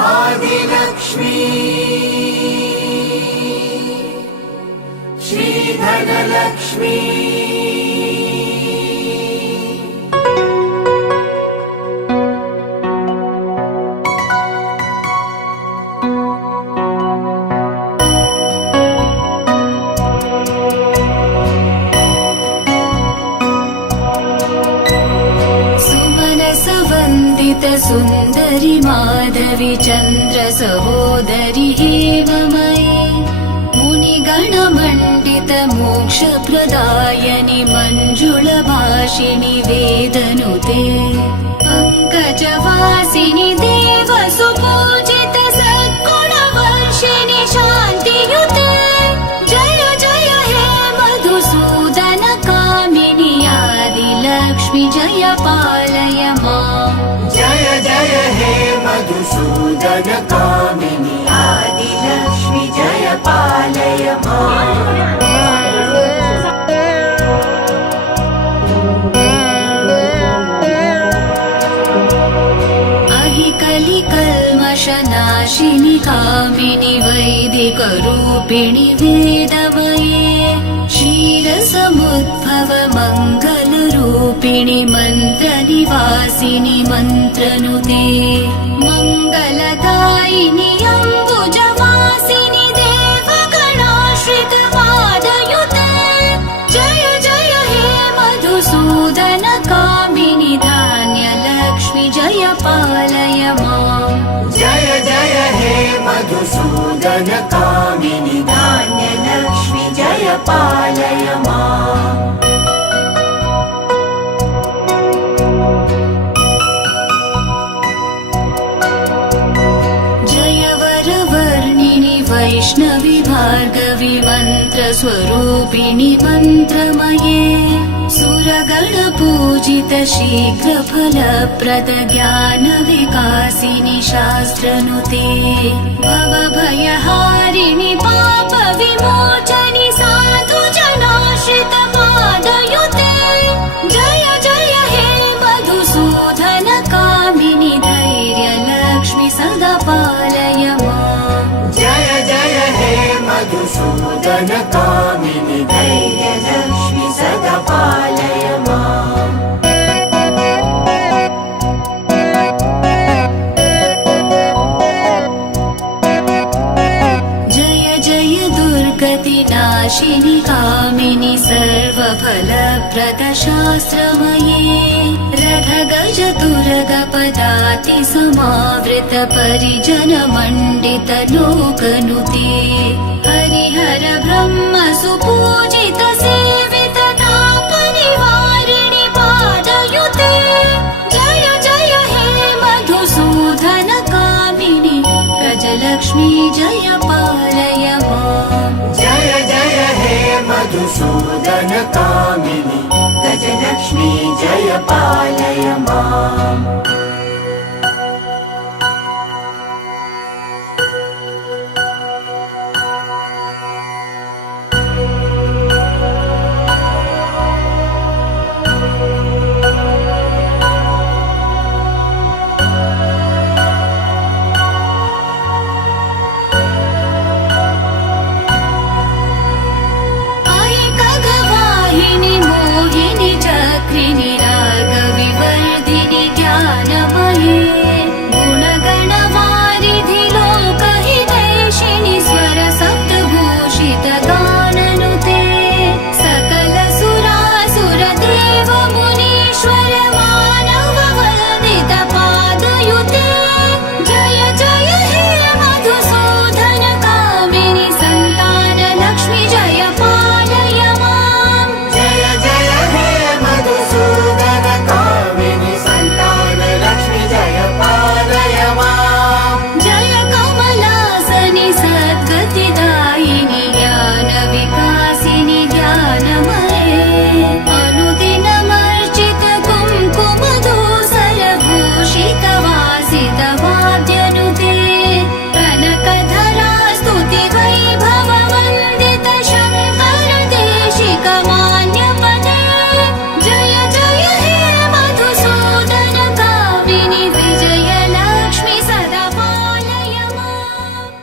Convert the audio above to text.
आदिलक्ष्मी श्रीधनलक्ष्मी सुन्दरी माधवी चन्द्र सहोदरी हेममयी मुनिगणमण्डित मोक्षप्रदायिनि मञ्जुलभाषिणि वेदनुते पङ्कजवासिनि देवसुपूजित सद्गुणवर्षिणि शान्तियुते जय जय हे मधुसूदन कामिनि आदिलक्ष्मि जय पालय माम् जय जय हे मधुसूदन कामिनि आदिलक्ष्मि जय पालय माम् कलिकल्मषनाशिनि कामिनि वैदिकरूपिणि वेदमये क्षीरसमुद्भव मङ्गलरूपिणि मन्त्रनिवासिनि मन्त्रनुते मङ्गलदायिनि अम्बुजवासिनि देवगणाश्रित पादयुते जय जय हे मधुसूदन कामिनि धान्यलक्ष्मि जय पालय माम् जय जय हे मधुसूदन कामिनि धान्यलक्ष्मि जय पालय माम् जय वरवर्णिनि वैष्णवि भार्गवि मन्त्रस्वरूपिणि मन्त्रमये सुरगणपूजित शीघ्रफलप्रद ज्ञानविकासिनि शास्त्रनुते भवभयहारिणि पापविमोचनि साधुजनाश्रित पादयुते जय जय हे मधुसूदन कामिनि धैर्यलक्ष्मि सदा पालय माम् जय जय हे मधुसूदन कामिनि धैर्यलक्ष्मि सदा पालय माम् जय जय दुर्गतिनाशिनि कामिनि सर्वफलप्रद शास्त्रमये रथगज तुरगपदाति समावृत परिजन मण्डित लोकनुते हरिहर ब्रह्म सुपूजित सेवित तापनिवारिणि पादयुते जय जय हे मधुसूदन कामिनि गजलक्ष्मी जय पालय माम् जय जय हे मधुसूदन कामिनि गजलक्ष्मी जय पालय माम्